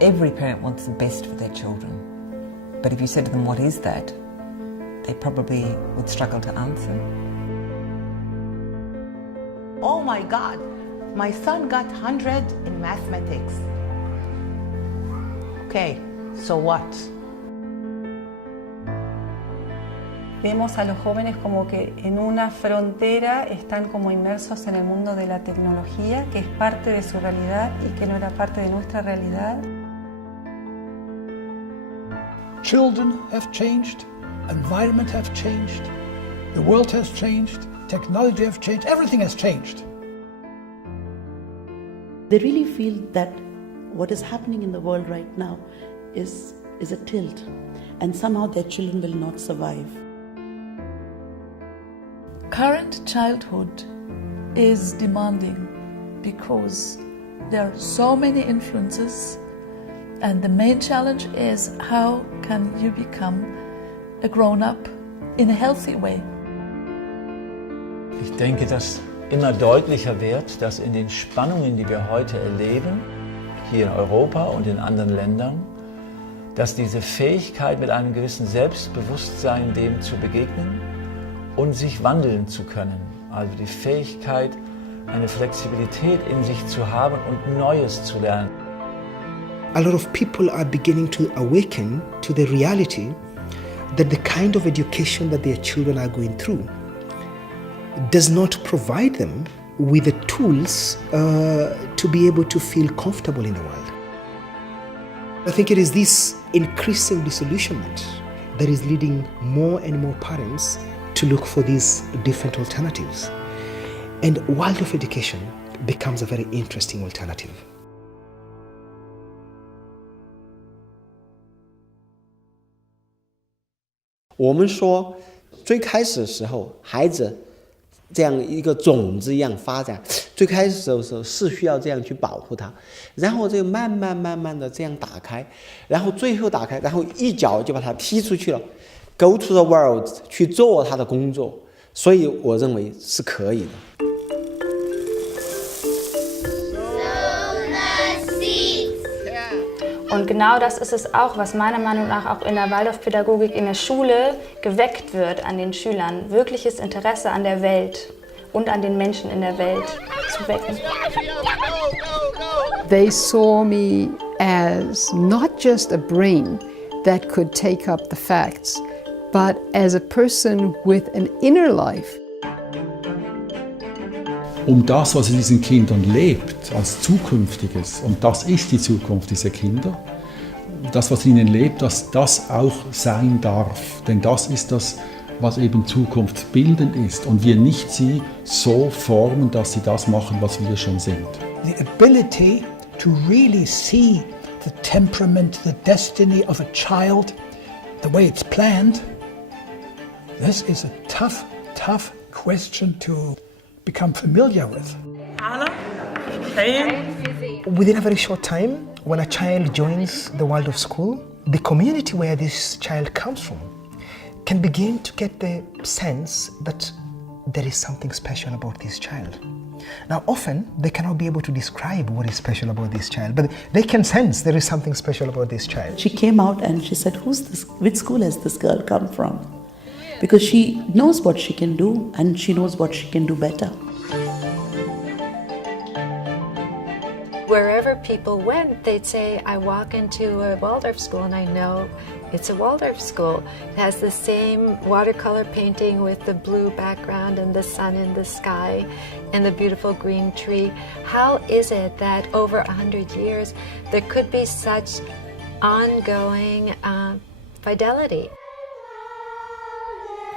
Every parent wants the best for their children. But if you said to them, what is that? They probably would struggle to answer. Oh my God, my son got 100 in mathematics. Okay, so what? Vemos a los jóvenes como que en una frontera están como inmersos en el mundo de la tecnología, que es parte de su realidad y que no era parte de nuestra realidad. Children have changed, environment has changed, the world has changed, technology has changed, everything has changed. They really feel that what is happening in the world right now is a tilt, and somehow their children will not survive. Current childhood is demanding because there are so many influences, and the main challenge is how can you become a grown-up in a healthy way. Ich denke, dass immer deutlicher wird, dass in den Spannungen, die wir heute erleben, hier in Europa und in anderen Ländern, dass diese Fähigkeit mit einem gewissen Selbstbewusstsein dem zu begegnen und sich wandeln zu können. Also die Fähigkeit, eine Flexibilität in sich zu haben und Neues zu lernen. A lot of people are beginning to awaken to the reality that the kind of education that their children are going through does not provide them with the tools to be able to feel comfortable in the world. I think it is this increasing disillusionment that is leading more and more parents to look for these different alternatives. And Waldorf education becomes a very interesting alternative. 我们说，最开始的时候，孩子这样一个种子一样发展，最开始的时候是需要这样去保护它，然后这个慢慢的这样打开，然后最后打开，然后一脚就把它踢出去了 ，go to the world 去做他的工作，所以我认为是可以的。Und genau das ist es auch, was meiner Meinung nach auch in der Waldorfpädagogik in der Schule geweckt wird an den Schülern, wirkliches Interesse an der Welt und an den Menschen in der Welt zu wecken. They saw me as not just a brain that could take up the facts, but as a person with an inner life. Das, was in diesen Kindern lebt, als Zukünftiges, und das ist die Zukunft dieser Kinder, das, was in ihnen lebt, dass das auch sein darf. Denn das ist das, was eben zukunftsbildend ist. Und wir nicht sie so formen, dass sie das machen, was wir schon sind. The ability to really see the temperament, the destiny of a child, the way it's planned, this is a tough question to become familiar with. Within a very short time, when a child joins the Waldorf school, the community where this child comes from can begin to get the sense that there is something special about this child. Now, often they cannot be able to describe what is special about this child, but they can sense there is something special about this child. She came out and she said, "Who's this? Which school has this girl come from?" Because she knows what she can do and she knows what she can do better. Wherever people went, they'd say, I walk into a Waldorf school and I know it's a Waldorf school. It has the same watercolor painting with the blue background and the sun in the sky and the beautiful green tree. How is it that over 100 years there could be such ongoing fidelity?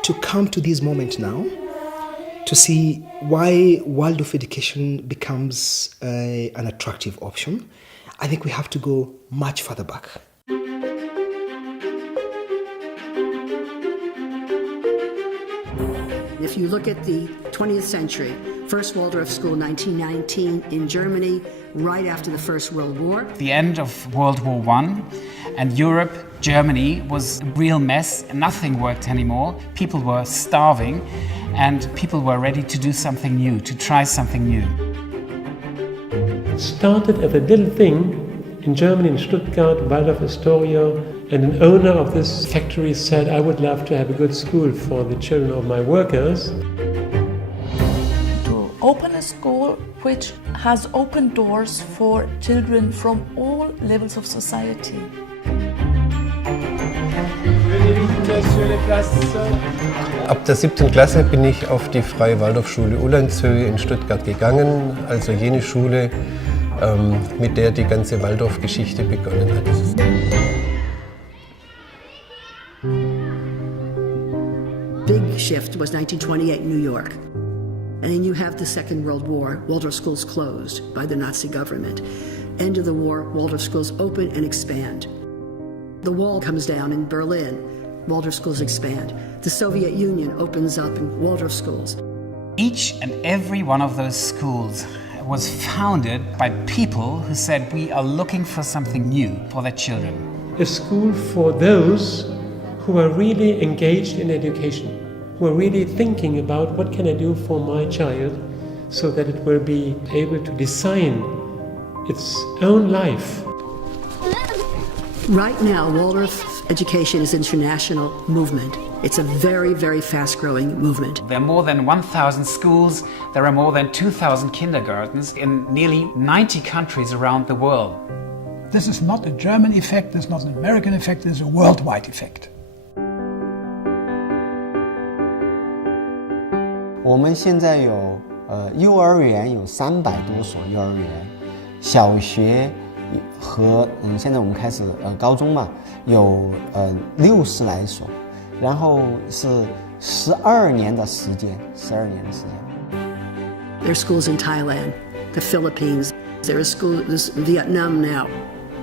To come to this moment now, to see why Waldorf education becomes an attractive option, I think we have to go much further back. If you look at the 20th century, first Waldorf school, 1919 in Germany, right after the First World War. The end of World War I, and Europe, Germany was a real mess. Nothing worked anymore. People were starving, and people were ready to do something new, to try something new. It started as a little thing in Germany, in Stuttgart, Waldorf Astoria, and an owner of this factory said, I would love to have a good school for the children of my workers. To open a school which has open doors for children from all levels of society. Ab der 7. Klasse bin ich auf die Freie Waldorfschule Ullernshöhe in Stuttgart gegangen, also jene Schule, mit der die ganze Waldorf-Geschichte begonnen hat. Big shift was 1928 in New York. And then you have the Second World War, Waldorf schools closed by the Nazi government. End of the war, Waldorf schools open and expand. The wall comes down in Berlin, Waldorf schools expand. The Soviet Union opens up in Waldorf schools. Each and every one of those schools was founded by people who said, we are looking for something new for their children. A school for those who are really engaged in education, who are really thinking about what can I do for my child so that it will be able to design its own life. Right now, Waldorf education is an international movement. It's a very, very fast-growing movement. There are more than 1,000 schools, there are more than 2,000 kindergartens in nearly 90 countries around the world. This is not a German effect, this is not an American effect, this is a worldwide effect. 我们现在有幼儿园有300多所幼儿园，小学和现在我们开始高中嘛，有60来所，然后是12年的时间。There are schools in Thailand, the Philippines. There are schools in Vietnam now.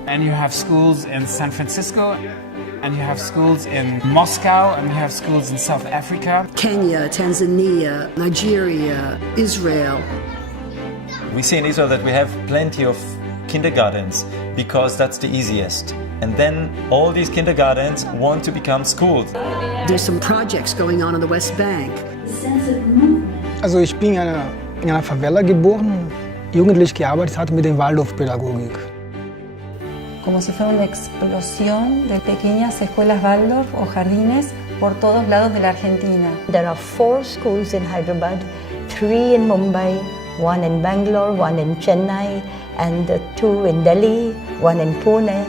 And you have schools in San Francisco, and you have schools in Moscow, and you have schools in South Africa. Kenya, Tanzania, Nigeria, Israel. We see in Israel that we have plenty of kindergartens because that's the easiest. And then all these kindergartens want to become schools. There's some projects going on the West Bank. Also ich bin in einer Favela geboren, jugendlich gearbeitet hatte mit der Waldorfpädagogik. Como si fuera una explosión de pequeñas escuelas Waldorf o jardines por todos lados de la Argentina. There are 4 schools in Hyderabad, 3 in Mumbai, 1 in Bangalore, 1 in Chennai, and 2 in Delhi, 1 in Pune.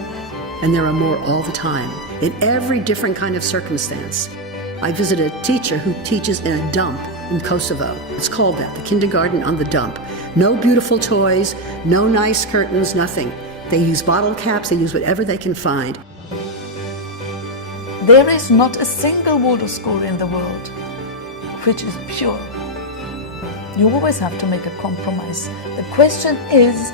And there are more all the time, in every different kind of circumstance. I visited a teacher who teaches in a dump in Kosovo. It's called that, the kindergarten on the dump. No beautiful toys, no nice curtains, nothing. They use bottle caps, they use whatever they can find. There is not a single Waldorf school in the world which is pure. You always have to make a compromise. The question is,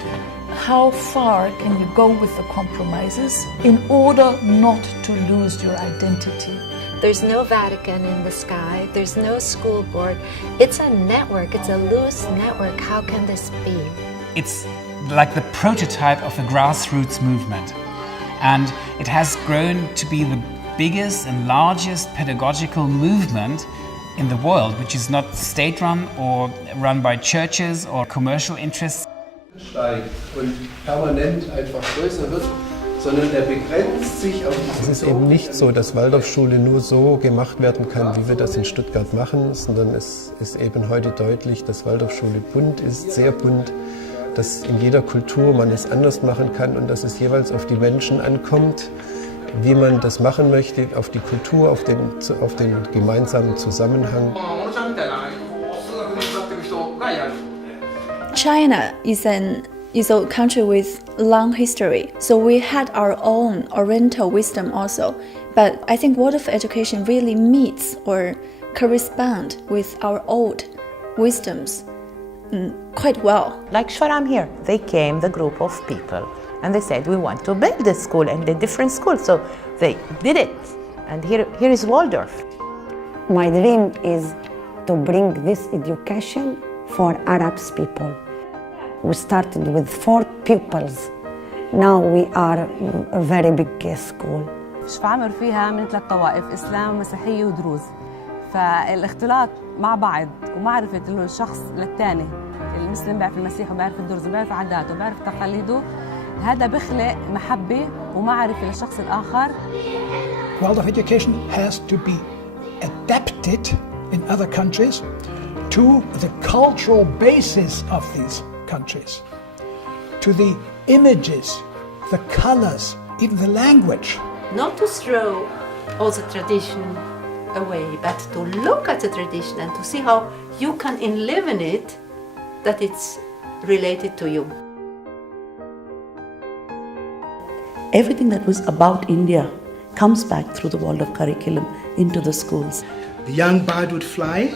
how far can you go with the compromises in order not to lose your identity? There's no Vatican in the sky, there's no school board. It's a network, it's a loose network. How can this be? It's like the prototype of a grassroots movement. And it has grown to be the biggest and largest pedagogical movement in the world, which is not state-run or run by churches or commercial interests. Steigt und permanent einfach größer wird, sondern der begrenzt sich auf. Es ist eben nicht so, dass Waldorfschule nur so gemacht werden kann, wie wir das in Stuttgart machen, sondern es ist eben heute deutlich, dass Waldorfschule bunt ist, sehr bunt, dass in jeder Kultur man es anders machen kann und dass es jeweils auf die Menschen ankommt, wie man das machen möchte, auf die Kultur, auf den gemeinsamen Zusammenhang. China is a country with long history, so we had our own Oriental wisdom also. But I think Waldorf education really meets or corresponds with our old wisdoms quite well. Like Sharam here, they came, the group of people, and they said, we want to build this school and a different school. So they did it. And here is Waldorf. My dream is to bring this education for Arab people. We started with 4 pupils. Now we are a very big school. شفعمر فيها من 3 طوائف، إسلام مسيحية ودروز. فالاختلاط مع بعض ومعرفة الشخص للثاني، المسلم بيعرف المسيح وبيعرف الدرز وبيعرف عاداته وبيعرف تقاليده، هذا بخلق محبة ومعرفة للشخص الآخر. Waldorf education has to be adapted in other countries to the cultural basis of these countries, to the images, the colors, even the language. Not to throw all the tradition away, but to look at the tradition and to see how you can live in it, that it's related to you. Everything that was about India comes back through the Waldorf curriculum into the schools. The young bird would fly,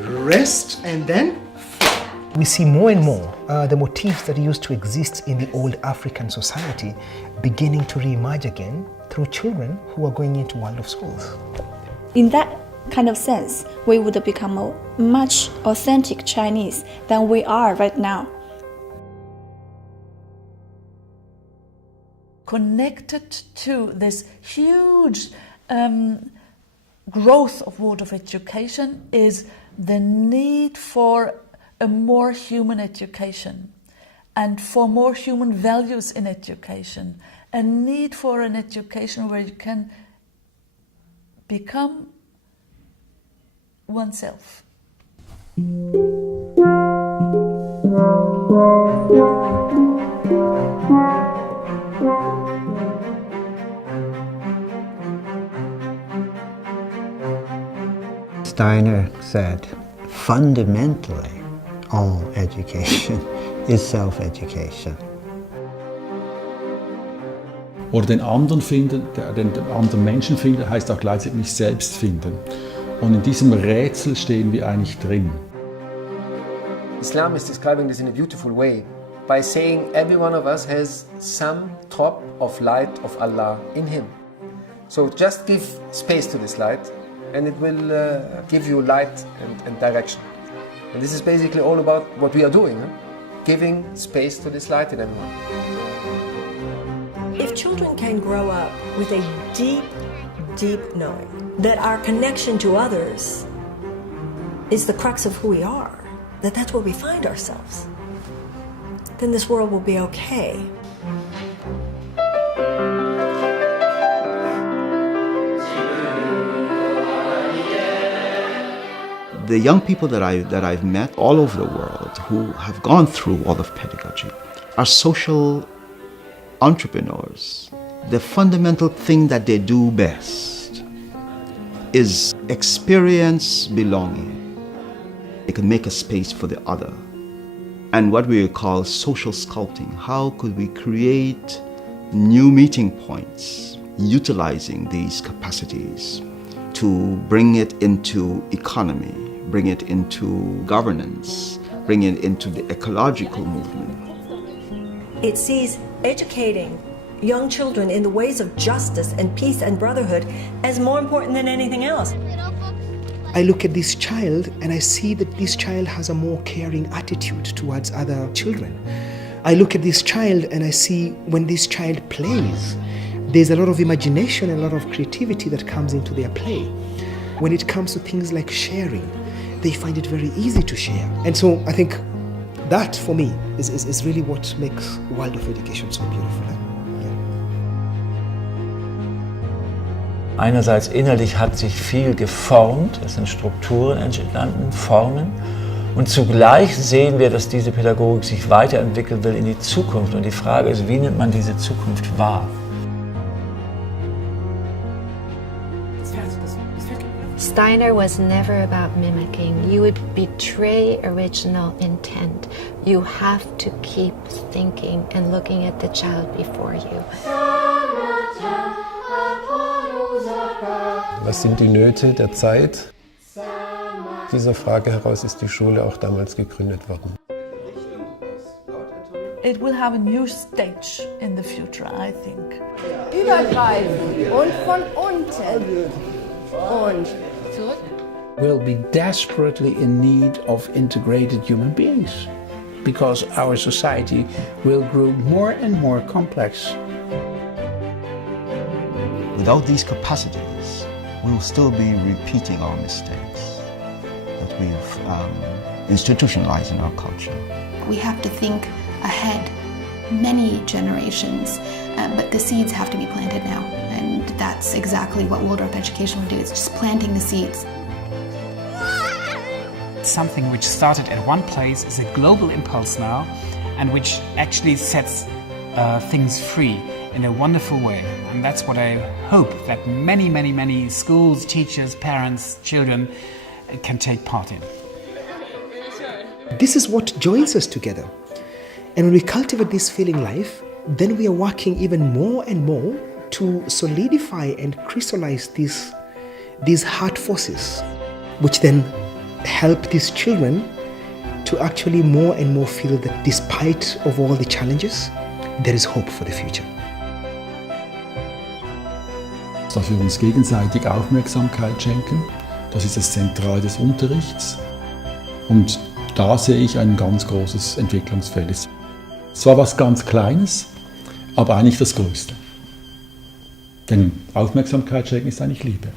rest, and then fly. We see more and more the motifs that used to exist in the old African society beginning to re-emerge again through children who are going into Waldorf schools. In that kind of sense, we would become a much authentic Chinese than we are right now. Connected to this huge growth of Waldorf education is the need for a more human education and for more human values in education, a need for an education where you can become oneself. Steiner said, fundamentally, all education is self-education. Oder den anderen finden, den anderen Menschen finden, heißt auch gleichzeitig mich selbst finden. Und in diesem Rätsel stehen wir eigentlich drin. Islam is describing this in a beautiful way by saying every one of us has some drop of light of Allah in him. So just give space to this light and it will give you light and direction. And this is basically all about what we are doing, giving space to this light in everyone. If children can grow up with a deep, deep knowing that our connection to others is the crux of who we are, that that's where we find ourselves, then this world will be okay. The young people that I've met all over the world who have gone through Waldorf pedagogy are social entrepreneurs. The fundamental thing that they do best is experience belonging. They can make a space for the other. And what we call social sculpting. How could we create new meeting points utilizing these capacities to bring it into economy, bring it into governance, bring it into the ecological movement. It sees educating young children in the ways of justice and peace and brotherhood as more important than anything else. I look at this child and I see that this child has a more caring attitude towards other children. I look at this child and I see when this child plays, there's a lot of imagination and a lot of creativity that comes into their play. When it comes to things like sharing, they find it very easy to share. And so I think that for me is really what makes Waldorf education so beautiful. Einerseits innerlich hat sich viel geformt, es sind Strukturen entstanden, Formen. Und zugleich sehen wir, dass diese Pädagogik sich weiterentwickeln will in die Zukunft. Und die Frage ist, wie nimmt man diese Zukunft wahr? Steiner was never about mimicking. You would betray original intent. You have to keep thinking and looking at the child before you. Was sind die Nöte der Zeit? Dieser Frage heraus ist die Schule auch damals gegründet worden. It will have a new stage in the future, I think. Übergreifend und von unten und zurück. We'll be desperately in need of integrated human beings because our society will grow more and more complex. Without these capacities, we will still be repeating our mistakes that we've institutionalized in our culture. We have to think ahead, many generations, but the seeds have to be planted now. And that's exactly what Waldorf education would do. It's just planting the seeds. Something which started at one place is a global impulse now, and which actually sets things free in a wonderful way. And that's what I hope that many, many, many schools, teachers, parents, children can take part in. This is what joins us together. And when we cultivate this feeling life, then we are working even more and more to solidify and crystallize these heart forces, which then help these children to actually more and more feel that despite of all the challenges, there is hope for the future. Dass wir uns gegenseitig Aufmerksamkeit schenken, das ist das Zentrale des Unterrichts. Und da sehe ich ein ganz großes Entwicklungsfeld. Es war was ganz Kleines, aber eigentlich das Größte. Denn Aufmerksamkeit schenken ist eigentlich Liebe.